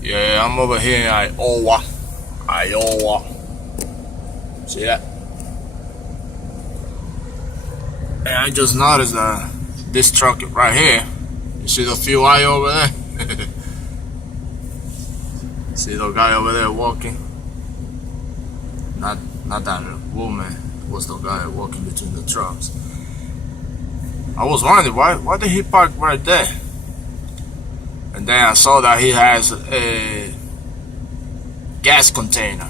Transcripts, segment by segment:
Yeah, I'm over here in Iowa. Iowa. See that? And I just noticed that this truck right here, you see the fuel eye over there? See the guy over there walking? Not that woman, it was the guy walking between the trucks. I was wondering why did he park right there? And then I saw that he has a gas container.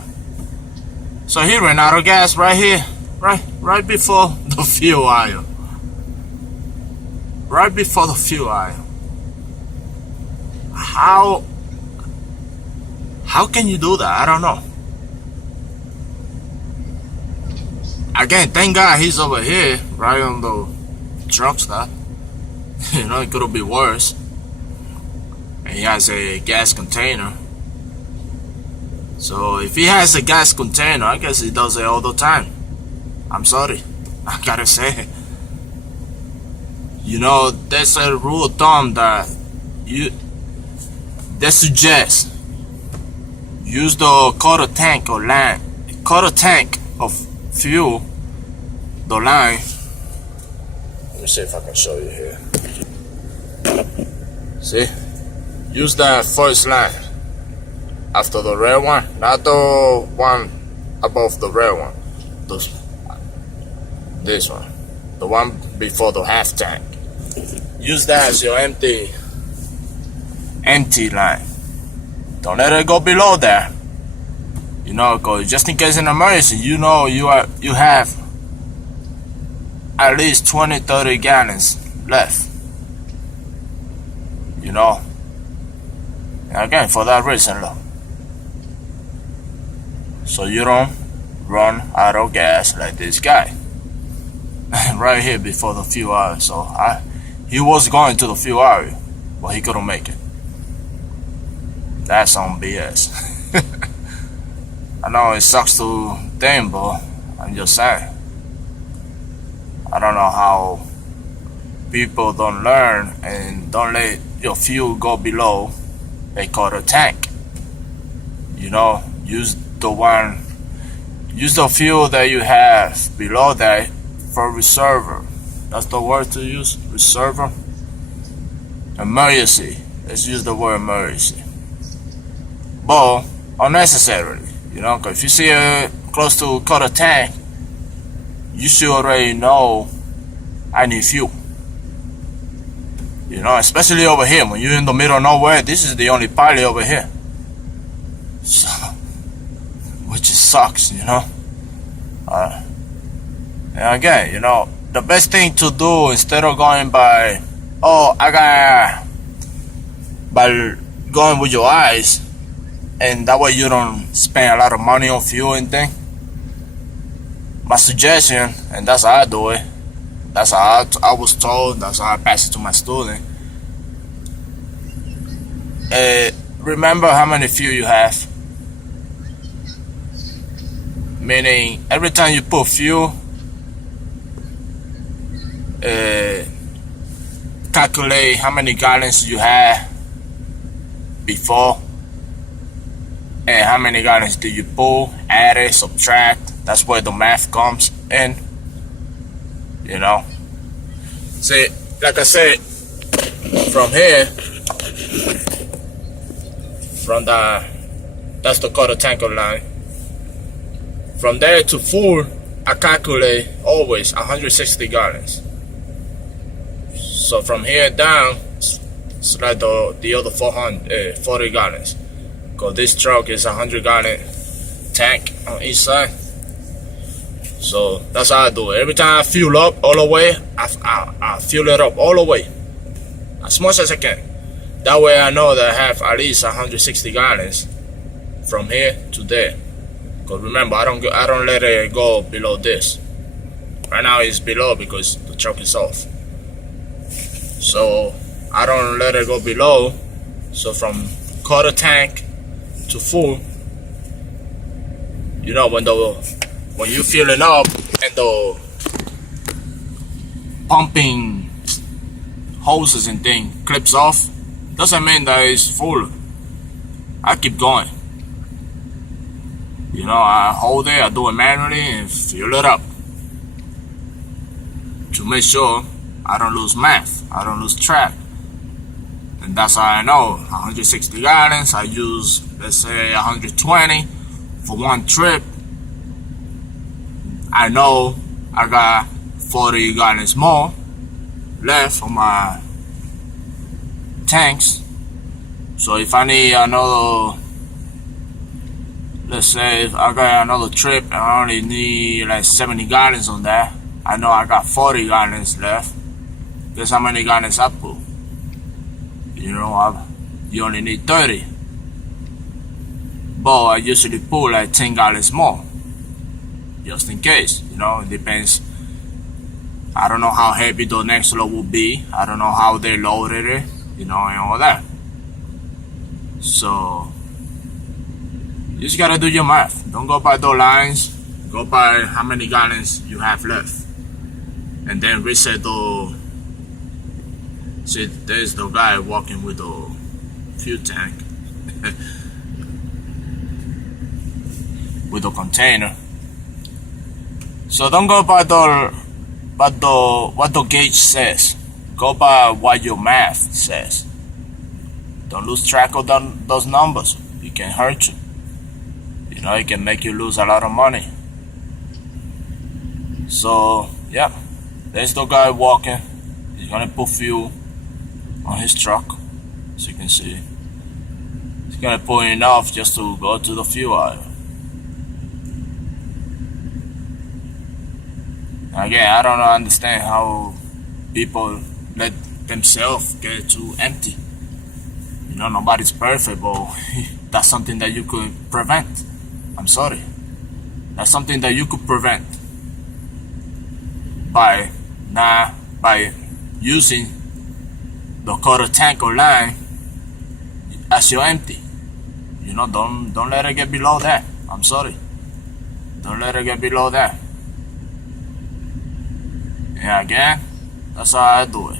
So he ran out of gas right here, right before the fuel aisle. Right before the fuel aisle. How can you do that? I don't know. Again, thank God he's over here, right on the truck stop. You know, it could be worse. And he has a gas container. So if he has a gas container, I guess he does it all the time. I'm sorry, I gotta say it. You know, there's a rule of thumb that they suggest use the quarter tank of fuel, the line. Let me see if I can show you here. See? Use that first line after the red one, not the one above the red one. This one, the one before the half tank. Use that as your empty line. Don't let it go below there. You know, cause just in case in emergency, you know you have at least 20-30 gallons left. You know. And again, for that reason, look. So you don't run out of gas like this guy. Right here before the fuel area. So he was going to the fuel area, but he couldn't make it. That's on BS. I know it sucks to think, but I'm just saying. I don't know how people don't learn and don't let your fuel go below a quarter tank. You know, use the fuel that you have below that for reservoir. That's the word to use, reservoir. Emergency. Let's use the word emergency. But unnecessarily, you know, because if you see a close to a quarter tank, you should already know I need fuel. You know, especially over here, when you're in the middle of nowhere, this is the only pilot over here. So, which sucks, you know. And again, you know, the best thing to do instead of going by going with your eyes, and that way you don't spend a lot of money on fuel and thing. My suggestion, and that's how I do it. That's how I was told. That's how I pass it to my student. Remember how many fuel you have. Meaning, every time you put fuel, calculate how many gallons you had before, and how many gallons do you pull, add it, subtract. That's where the math comes in. You know. See, like I said, from here, that's the quarter tanker line. From there to full, I calculate always 160 gallons. So from here down, it's like the other 40 gallons. Because this truck is 100 gallon tank on each side. So that's how I do it. Every time I fuel up all the way, I fuel it up all the way, as much as I can. That way I know that I have at least 160 gallons from here to there. Because remember, I don't let it go below this. Right now it's below because the truck is off. So I don't let it go below. So from quarter tank to full, you know, when you're filling up and the pumping hoses and thing clips off, doesn't mean that it's full. I keep going. You know, I hold it, I do it manually and fill it up to make sure I don't lose math, I don't lose track. And that's how I know 160 gallons, I use, let's say 120 for one trip. I know I got 40 gallons more left on my tanks. So if I need another, let's say if I got another trip and I only need like 70 gallons on that, I know I got 40 gallons left. Guess how many gallons I put? You know, you only need 30. But I usually put like 10 gallons more, just in case. You know, it depends. I don't know how heavy the next load will be. I don't know how they loaded it, you know, and all that. So you just gotta do your math. Don't go by the lines. Go by how many gallons you have left, and then reset the. See, there's the guy walking with the fuel tank, with the container. So don't go by what the gauge says. Go by what your math says. Don't lose track of those numbers. It can hurt you. You know, it can make you lose a lot of money. So, yeah. There's the guy walking. He's gonna put fuel on his truck. As you can see. He's gonna put enough just to go to the fuel aisle. Again, I don't understand how people let themselves get too empty. You know, nobody's perfect, but that's something that you could prevent. I'm sorry. That's something that you could prevent by using the quarter tank or line as your empty. You know, don't let it get below that. I'm sorry. Don't let it get below that. And again, that's how I do it.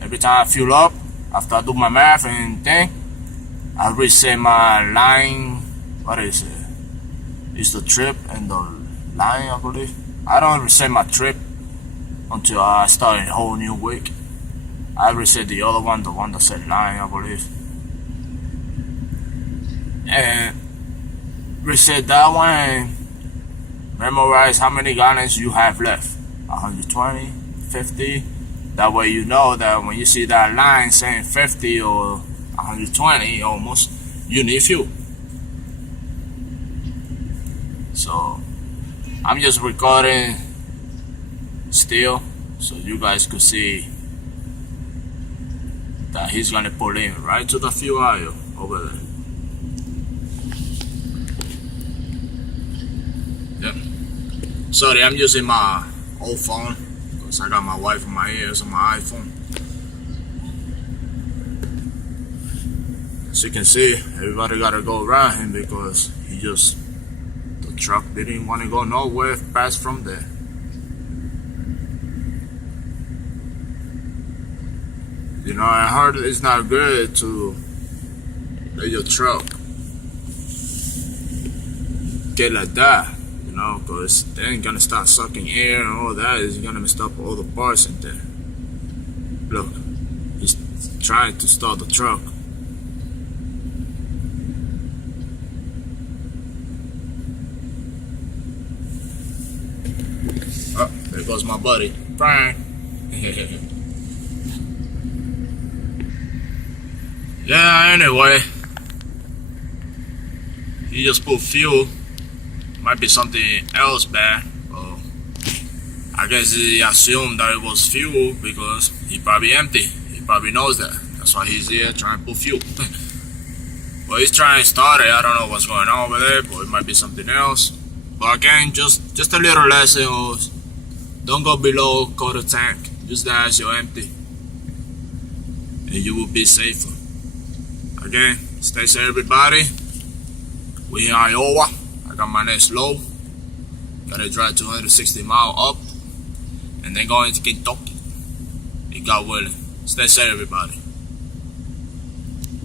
Every time I fuel up, after I do my math and thing, I reset my line. What is it? It's the trip and the line, I believe. I don't reset my trip until I start a whole new week. I reset the other one, the one that said line, I believe. And reset that one and memorize how many gallons you have left. 120, 50. That way you know that when you see that line saying 50 or 120 almost, you need fuel. So I'm just recording still so you guys could see that he's gonna pull in right to the fuel aisle over there. Yep. Sorry, I'm using my old phone because I got my wife in my ears on my iPhone. As you can see, everybody gotta go around him because the truck didn't want to go nowhere past from there. You know, I heard it's not good to let your truck get like that, you know, because then gonna start sucking air and all that. Is gonna mess up all the parts in there. Look, he's trying to start the truck. Oh, there goes my buddy, Brian. Yeah, anyway, he just put fuel. Might be something else bad. I guess he assumed that it was fuel because he probably empty. He probably knows that. That's why he's here trying to put fuel. Well, he's trying to start it. I don't know what's going on over there, but it might be something else. But again, just a little lesson was don't go below quarter tank. Use that as your empty, and you will be safer. Again, stay safe, everybody. We in Iowa. I got my next load. Gotta drive 260 miles up, and then go into Kentucky. God willing. Stay safe, everybody.